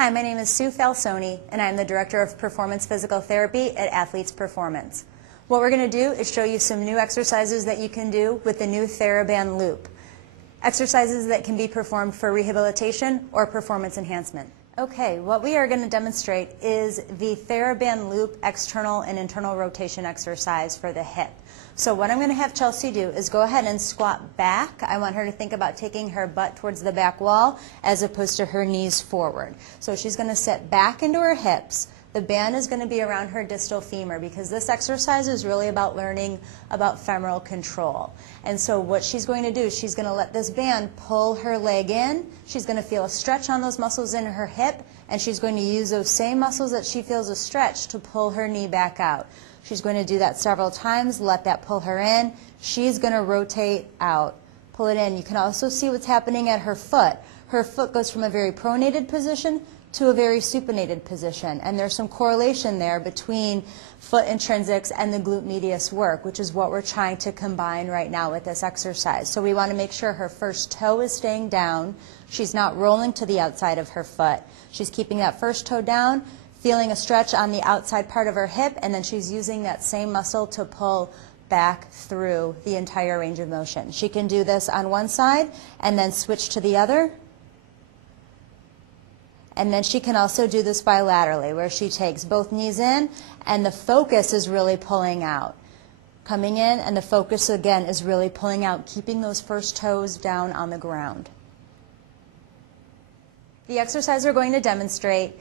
Hi, my name is Sue Falsone, and I'm the Director of Performance Physical Therapy at Athletes Performance. What we're going to do is show you some new exercises that you can do with the new Thera-Band Loop. Exercises that can be performed for rehabilitation or performance enhancement. Okay, what we are going to demonstrate is the Thera-Band Loop external and internal rotation exercise for the hip. So what I'm going to have Chelsea do is go ahead and squat back. I want her to think about taking her butt towards the back wall as opposed to her knees forward. So she's going to sit back into her hips. The band is going to be around her distal femur because this exercise is really about learning about femoral control. And so what she's going to do is she's going to let this band pull her leg in. She's going to feel a stretch on those muscles in her hip, and she's going to use those same muscles that she feels a stretch to pull her knee back out. She's going to do that several times, let that pull her in. She's going to rotate out, pull it in. You can also see what's happening at her foot. Her foot goes from a very pronated position to a very supinated position, and there's some correlation there between foot intrinsics and the glute medius work, which is what we're trying to combine right now with this exercise. So we want to make sure her first toe is staying down. She's not rolling to the outside of her foot. She's keeping that first toe down, feeling a stretch on the outside part of her hip, and then she's using that same muscle to pull back through the entire range of motion. She can do this on one side and then switch to the other. And then she can also do this bilaterally, where she takes both knees in and the focus is really pulling out. Coming in, and the focus again is really pulling out, keeping those first toes down on the ground. The exercise we're going to demonstrate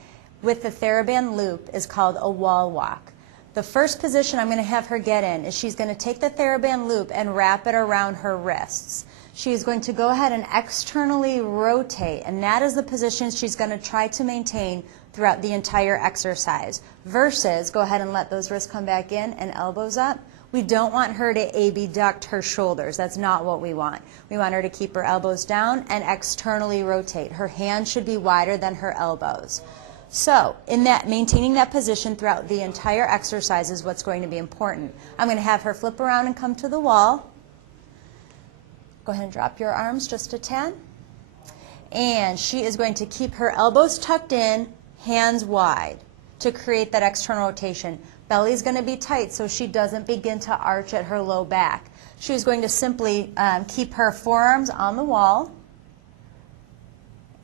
with the Thera-Band Loop is called a wall walk. The first position I'm going to have her get in is she's going to take the Thera-Band Loop and wrap it around her wrists. She's going to go ahead and externally rotate, and that is the position she's going to try to maintain throughout the entire exercise. Versus, go ahead and let those wrists come back in and elbows up. We don't want her to abduct her shoulders. That's not what we want. We want her to keep her elbows down and externally rotate. Her hands should be wider than her elbows. So, in that, maintaining that position throughout the entire exercise is what's going to be important. I'm going to have her flip around and come to the wall. Go ahead and drop your arms just a tad. And she is going to keep her elbows tucked in, hands wide, to create that external rotation. Belly's going to be tight so she doesn't begin to arch at her low back. She's going to simply keep her forearms on the wall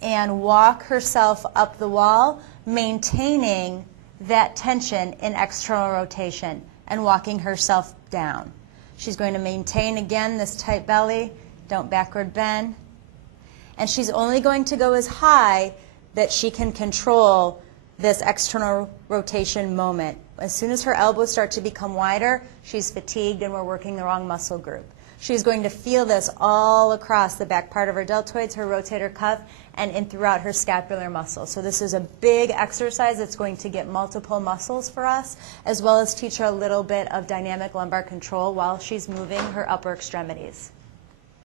and walk herself up the wall, maintaining that tension in external rotation and walking herself down. She's going to maintain, again, this tight belly. Don't backward bend. And she's only going to go as high that she can control this external rotation moment. As soon as her elbows start to become wider, she's fatigued and we're working the wrong muscle group. She's going to feel this all across the back part of her deltoids, her rotator cuff, and in throughout her scapular muscles. So this is a big exercise that's going to get multiple muscles for us, as well as teach her a little bit of dynamic lumbar control while she's moving her upper extremities.